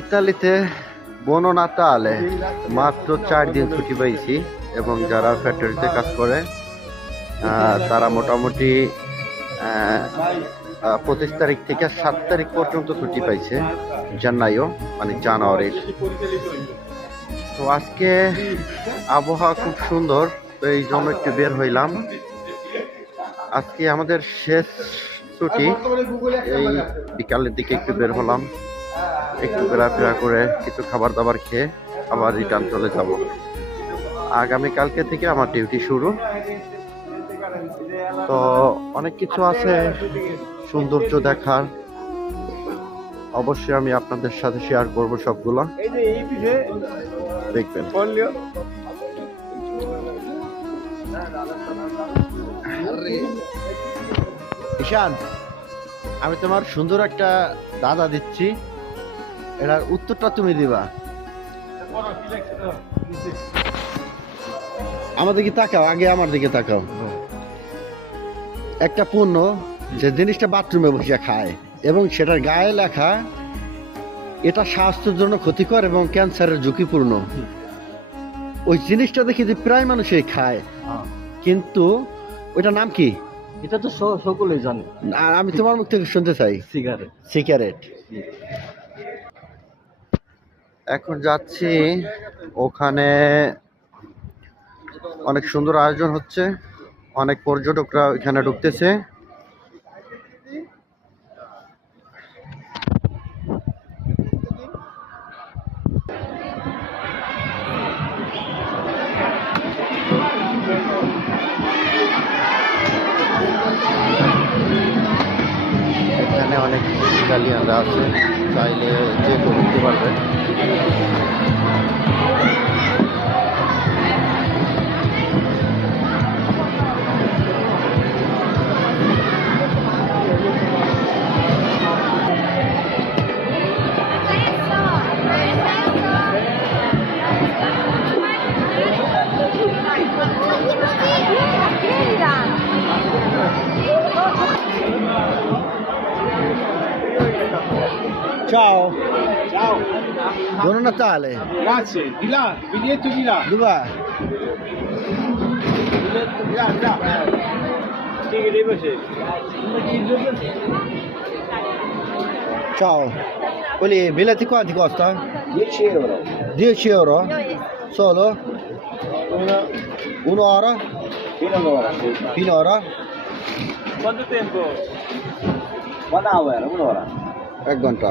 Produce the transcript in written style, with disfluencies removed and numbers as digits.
ইতালিতে বোনো নাতালে মাত্র 4 দিন ছুটি পাইছি এবং যারা ফ্যাক্টরিতে কাজ করে তারা মোটামুটি 25 তারিখ থেকে 7 তারিখ পর্যন্ত ছুটি পাইছে মানে জানুয়ারির। তো আজকে আবহাওয়া খুব সুন্দর, তো এই জন্য একটু বের হইলাম। আজকে আমাদের শেষ ছুটি, এই বিকালের দিকে একটু বের হলাম, একটু ঘোরাফেরা করে কিছু খাবার দাবার খেয়ে আবার রিটার্ন চলে যাব। আগামীকালকে থেকে আমার ডিউটি শুরু। তো অনেক কিছু আছে সৌন্দর্য দেখার, অবশ্যই আমি আপনাদের সাথে শেয়ার করব সবগুলো, দেখবেন। ঈশান, আমি তোমার সুন্দর একটা দাদা দিচ্ছি, এটার উত্তরটা তুমি দিবা। আমাদের দিকে তাকাও, আগে আমার দিকে তাকাও। একটা পণ্য যে জিনিসটা বাথরুমে বসে খায় এবং সেটার গায়ে লেখা এটা স্বাস্থ্যের জন্য ক্ষতিকর এবং ক্যান্সারের ঝুঁকিপূর্ণ, ওই জিনিসটা দেখি যে প্রায় মানুষই খায়, কিন্তু ওইটার নাম কি? এটা তো সকলেই জানে। আর আমি তোমার মুখ থেকে শুনতে চাই। সিগারেট। সিগারেট। এখন যাচ্ছি, ওখানে অনেক সুন্দর আয়োজন হচ্ছে, অনেক পর্যটকরা এখানে ঢুকতেছে। এখানে অনেক ইতালিয়ানরা আছে, চাইলে যে কেউ ঢুকতে পারবে। Ciao. Ciao. Buon Natale. Grazie. Di là, biglietto di là. Dov'è? Biglietto di là, già. Sì, che devo fare? Ciao. Quelli biglietti quanti costano? 10 euro. 10 euro? Solo? Un'ora? Fino all'ora. Fino ora? Quanto tempo? 1 hour, un'ora. 1 ঘন্টা।